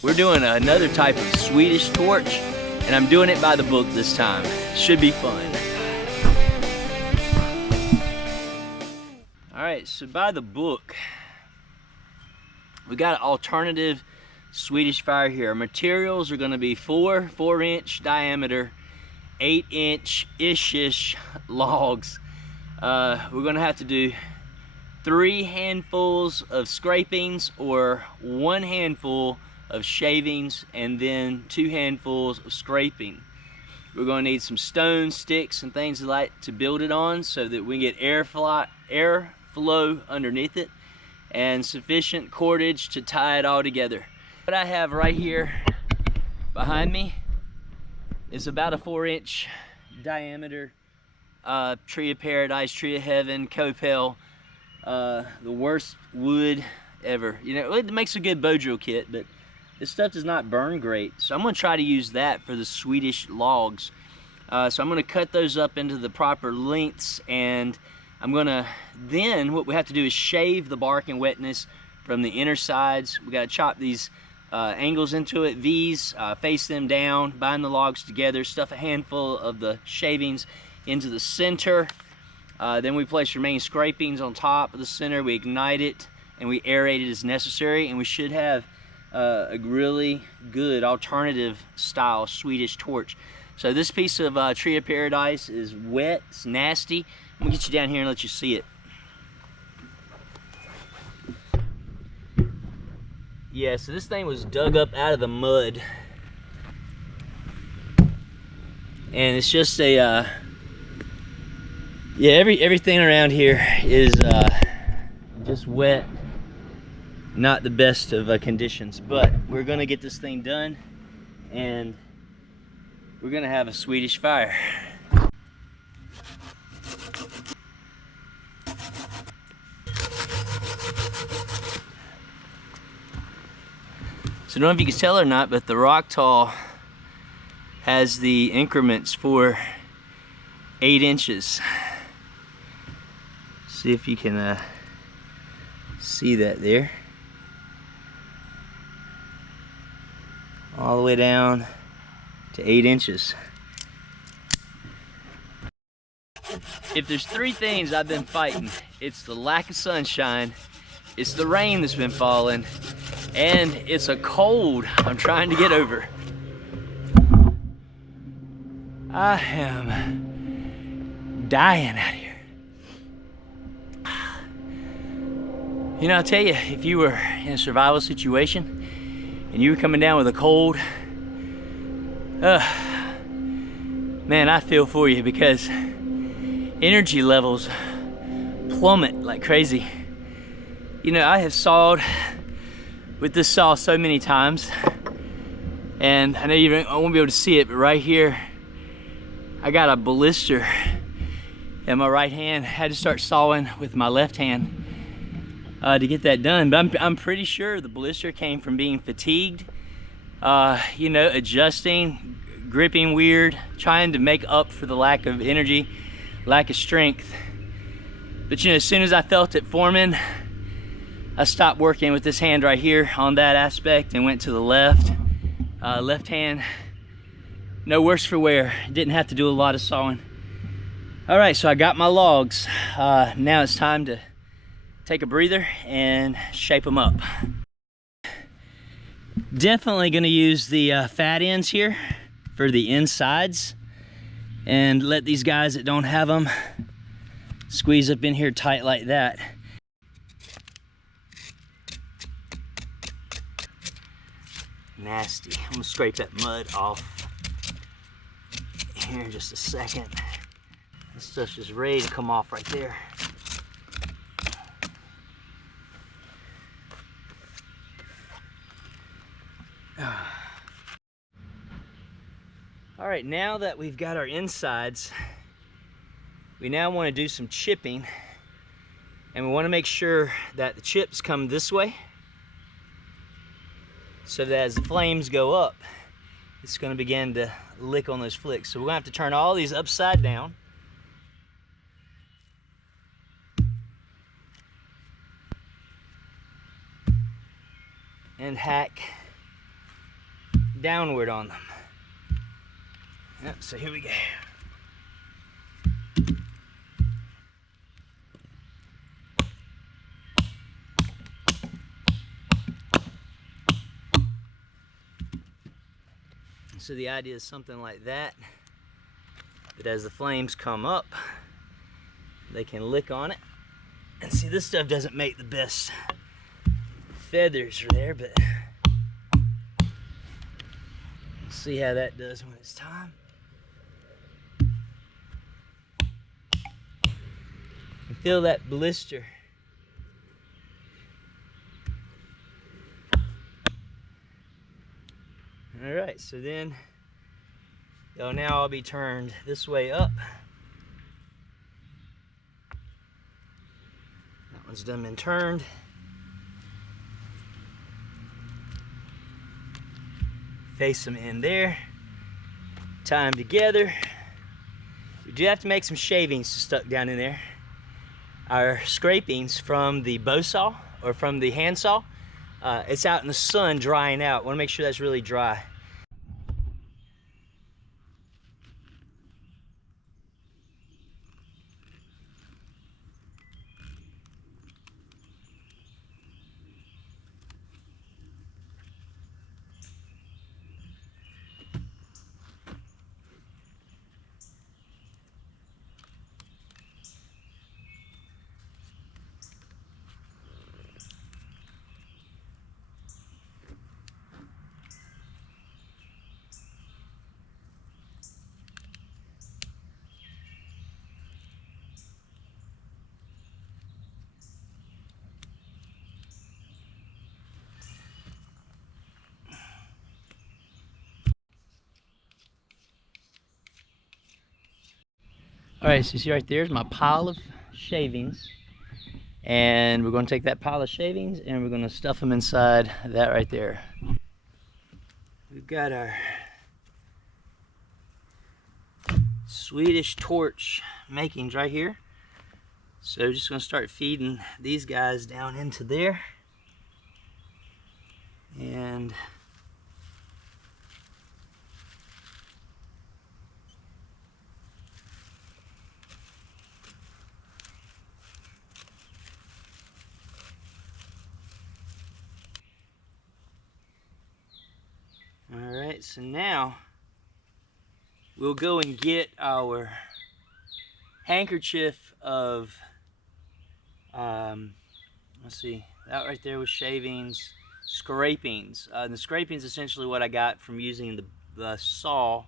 We're doing another type of Swedish torch, and I'm doing it by the book this time. Should be fun. All right, so by the book, we got an alternative Swedish fire here. Our materials are gonna be 4-inch diameter, 8-inch-ish logs. We're gonna have to do 3 handfuls of scrapings or 1 handful of shavings and then 2 handfuls of scraping. We're going to need some stones, sticks, and things like to build it on so that we get airflow underneath it and sufficient cordage to tie it all together. What I have right here behind me is about a 4-inch diameter tree of paradise, tree of heaven, copel. The worst wood ever. You know, it makes a good bow drill kit, but this stuff does not burn great. So I'm gonna try to use that for the Swedish logs. So I'm gonna cut those up into the proper lengths, and I'm gonna, then what we have to do is shave the bark and wetness from the inner sides. We gotta chop these angles into it, V's, face them down, bind the logs together, stuff a handful of the shavings into the center. Then we place remaining scrapings on top of the center. We ignite it and we aerate it as necessary, and we should have a really good alternative style Swedish torch. So this piece of tree of paradise is wet, it's nasty. I'm gonna get you down here and let you see it. Yeah, so this thing was dug up out of the mud, and it's just a yeah, everything around here is just wet. Not the best of conditions, but we're gonna get this thing done and we're gonna have a Swedish fire. So I don't know if you can tell or not, but the rock tall has the increments for 8 inches. See if you can see that there. All the way down to 8 inches. If there's 3 things I've been fighting, it's the lack of sunshine, it's the rain that's been falling, and it's a cold I'm trying to get over. I am dying out here. You know, I'll tell you, if you were in a survival situation and you were coming down with a cold, man, I feel for you, because energy levels plummet like crazy. You know, I have sawed with this saw so many times, and I know I won't be able to see it, but right here, I got a blister in my right hand. I had to start sawing with my left hand to get that done, but I'm pretty sure the blister came from being fatigued, you know, adjusting, gripping weird, trying to make up for the lack of energy, lack of strength. But you know, as soon as I felt it forming, I stopped working with this hand right here on that aspect and went to the left. Left hand, no worse for wear. Didn't have to do a lot of sawing. All right, so I got my logs. Now it's time to take a breather and shape them up. Definitely gonna use the fat ends here for the insides, and let these guys that don't have them squeeze up in here tight like that. Nasty. I'm gonna scrape that mud off here in just a second. This stuff's just ready to come off right there. All right, now that we've got our insides, we now want to do some chipping, and we want to make sure that the chips come this way, so that as the flames go up, it's going to begin to lick on those flicks. So we're going to have to turn all these upside down. And hack downward on them. Yep, so here we go. So the idea is something like that, that as the flames come up, they can lick on it. And see, this stuff doesn't make the best feathers there, but see how that does when it's time. And feel that blister. All right, so then they'll now all be turned this way up. That one's done been turned. Face them in there, tie them together. We do have to make some shavings stuck down in there. Our scrapings from the bow saw or from the hand saw, it's out in the sun drying out. Want to make sure that's really dry. All right, so you see right there's my pile of shavings, and we're going to take that pile of shavings and we're going to stuff them inside that right there. We've got our Swedish Torch makings right here. So we're just going to start feeding these guys down into there. And all right, so now we'll go and get our handkerchief of, let's see, that right there was shavings, scrapings. The scrapings essentially what I got from using the saw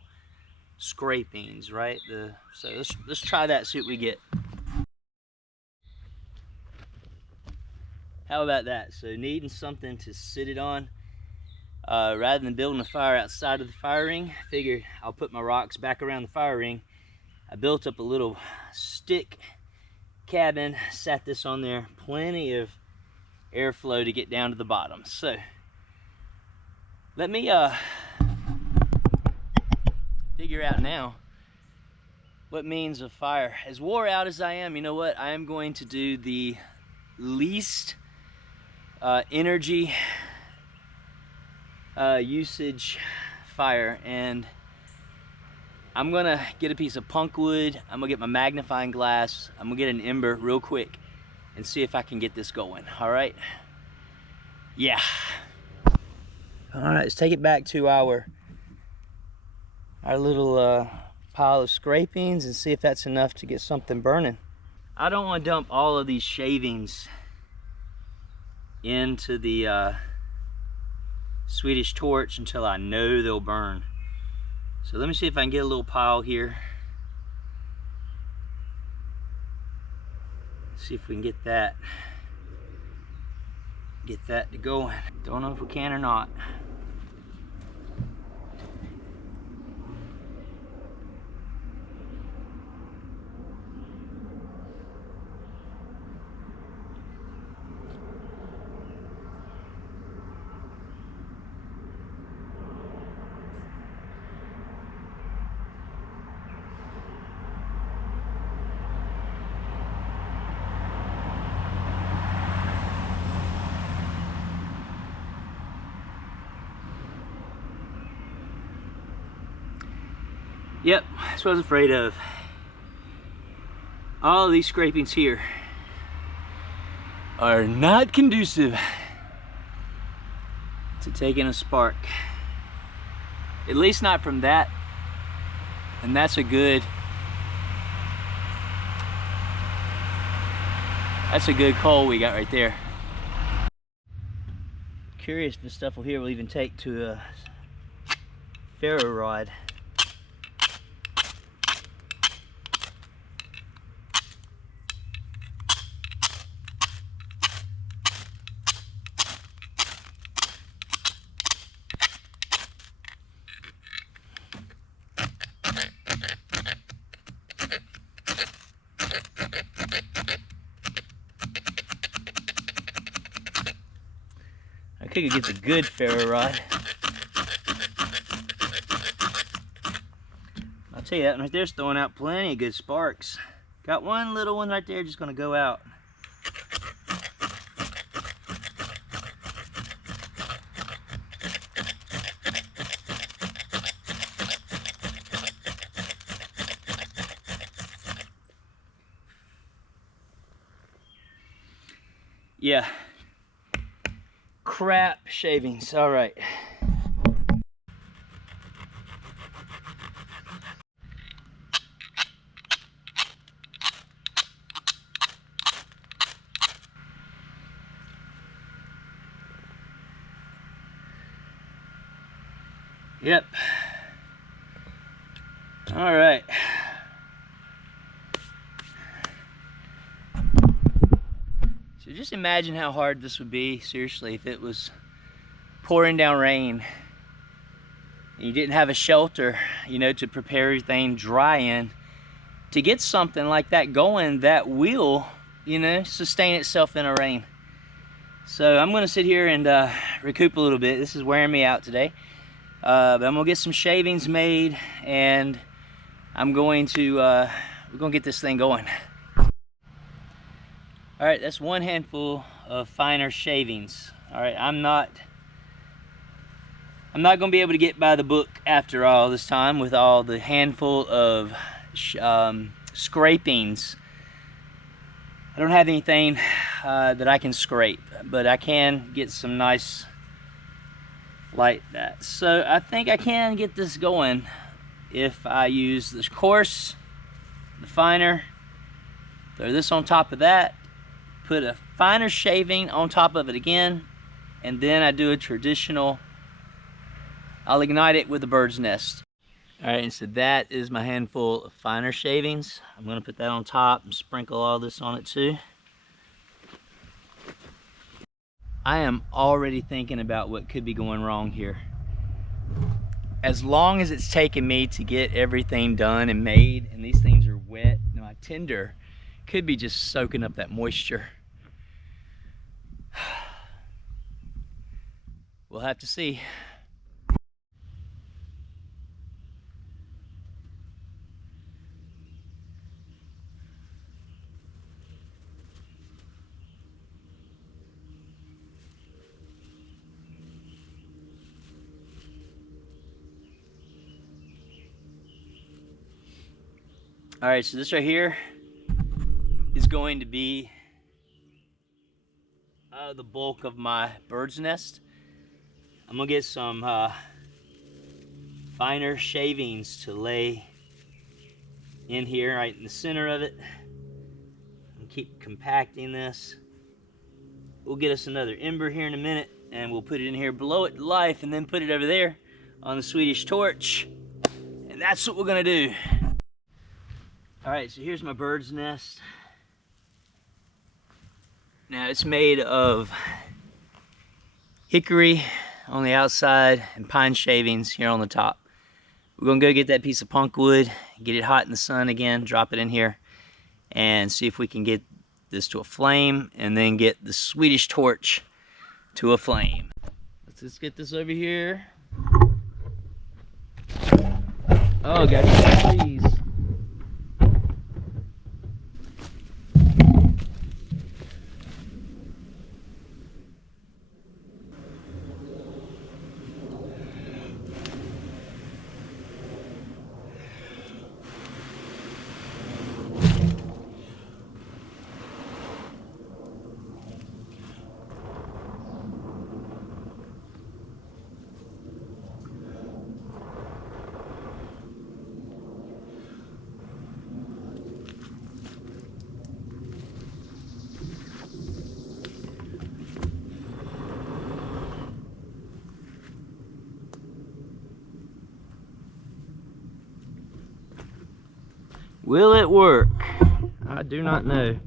scrapings, right? So let's try that, see what we get. How about that? So needing something to sit it on. Rather than building a fire outside of the fire ring, I figured I'll put my rocks back around the fire ring. I built up a little stick cabin, sat this on there, plenty of airflow to get down to the bottom. So let me figure out now what means of fire. As wore out as I am, you know what? I am going to do the least energy usage fire, and I'm gonna get a piece of punk wood, I'm gonna get my magnifying glass, I'm gonna get an ember real quick and see if I can get this going. All right, yeah. All right, let's take it back to our little pile of scrapings and see if that's enough to get something burning. I don't want to dump all of these shavings into the Swedish Torch until I know they'll burn. So let me see if I can get a little pile here. See if we can get that to going. Don't know if we can or not. Yep, that's what I was afraid of. All of these scrapings here are not conducive to taking a spark. At least not from that. And that's a good coal we got right there. Curious if this stuff here will even take to a ferro rod. I could get the good ferro rod. I'll tell you, that one right there's throwing out plenty of good sparks. Got one little one right there just gonna go out. Yeah. Crap shavings. All right. Yep. All right. So just imagine how hard this would be, seriously, if it was pouring down rain and you didn't have a shelter, you know, to prepare everything dry in. To get something like that going that will, you know, sustain itself in a rain. So I'm gonna sit here and recoup a little bit. This is wearing me out today. But I'm gonna get some shavings made, and I'm going to we're gonna get this thing going. All right, that's one handful of finer shavings. All right, I'm not gonna be able to get by the book after all this time with all the handful of scrapings. I don't have anything that I can scrape, but I can get some nice like that. So I think I can get this going if I use this coarse, the finer, throw this on top of that, put a finer shaving on top of it again, and then I do a traditional, I'll ignite it with a bird's nest. All right, and so that is my handful of finer shavings. I'm gonna put that on top and sprinkle all this on it too. I am already thinking about what could be going wrong here. As long as it's taken me to get everything done and made, and these things are wet, my tinder could be just soaking up that moisture. We'll have to see. All right, so this right here is going to be the bulk of my bird's nest. I'm gonna get some finer shavings to lay in here, right in the center of it, and keep compacting this. We'll get us another ember here in a minute, and we'll put it in here, blow it to life, and then put it over there on the Swedish Torch, and that's what we're gonna do. All right, so here's my bird's nest. Now it's made of hickory on the outside and pine shavings here on the top. We're gonna go get that piece of punk wood, get it hot in the sun again, drop it in here, and see if we can get this to a flame, and then get the Swedish Torch to a flame. Let's just get this over here. Oh, got some trees. Will it work? I do not know.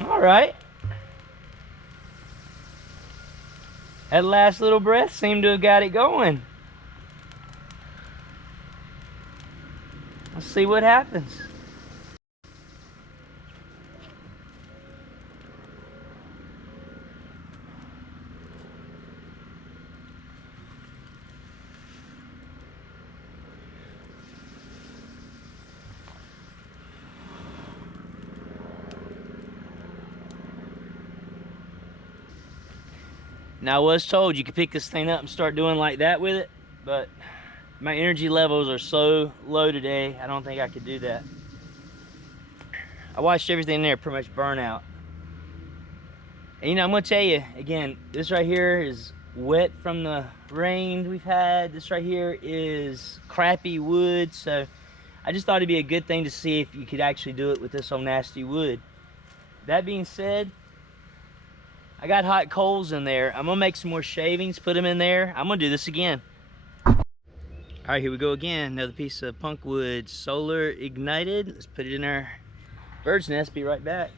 All right. That last little breath seemed to have got it going. Let's see what happens. Now, I was told you could pick this thing up and start doing like that with it, but my energy levels are so low today, I don't think I could do that. I watched everything there pretty much burn out. And you know, I'm gonna tell you, again, this right here is wet from the rain we've had. This right here is crappy wood, so I just thought it'd be a good thing to see if you could actually do it with this old nasty wood. That being said, I got hot coals in there. I'm gonna make some more shavings, put them in there. I'm gonna do this again. All right, here we go again. Another piece of punk wood, solar ignited. Let's put it in our bird's nest. Be right back.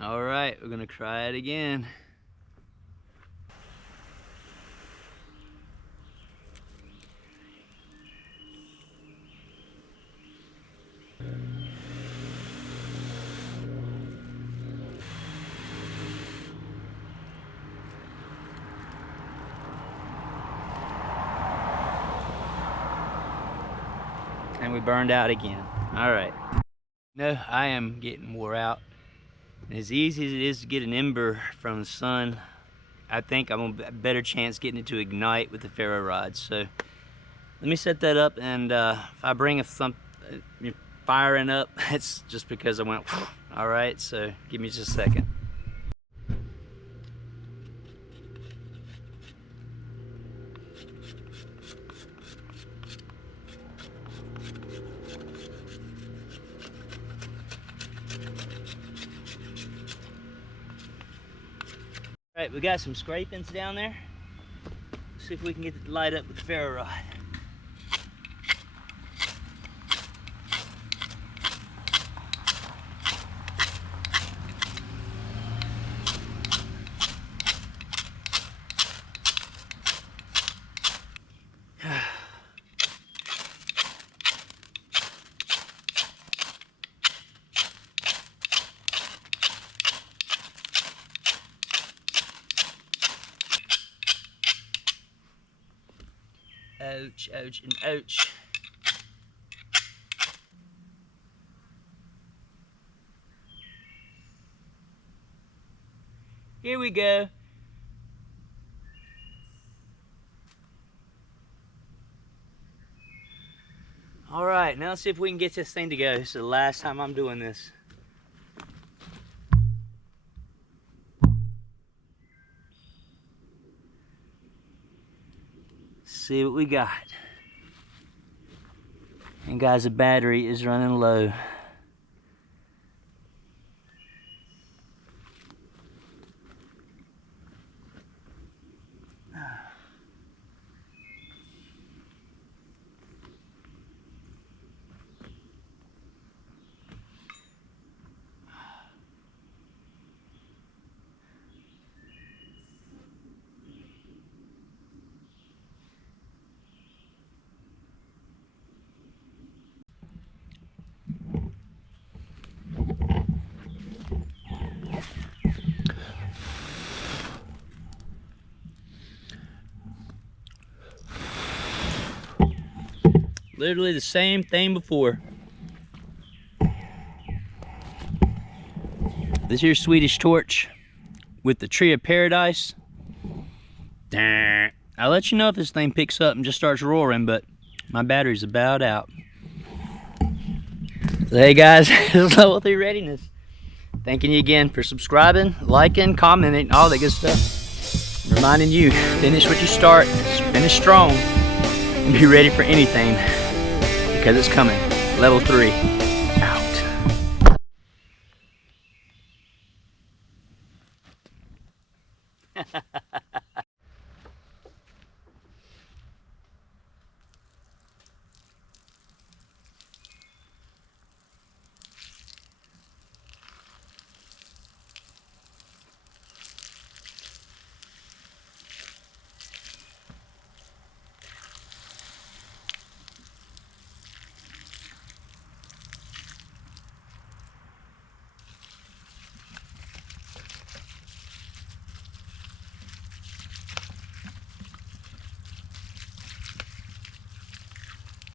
All right, we're gonna try it again. And we burned out again. All right. No, I am getting wore out. As easy as it is to get an ember from the sun, I think I'm a better chance getting it to ignite with the ferro rod. So let me set that up, and if I bring firing up, it's just because I went, all right, so give me just a second. All right, we got some scrapings down there. Let's see if we can get it to light up with the ferro rod. Ouch, ouch, and ouch. Here we go. All right, now let's see if we can get this thing to go. This is the last time I'm doing this. See what we got. And guys, the battery is running low. Literally the same thing before. This here's Swedish Torch with the Tree of Paradise. I'll let you know if this thing picks up and just starts roaring, but my battery's about out. So hey guys, this is level 3 readiness. Thanking you again for subscribing, liking, commenting, all that good stuff. Reminding you, finish what you start, finish strong, and be ready for anything, because it's coming. Level 3.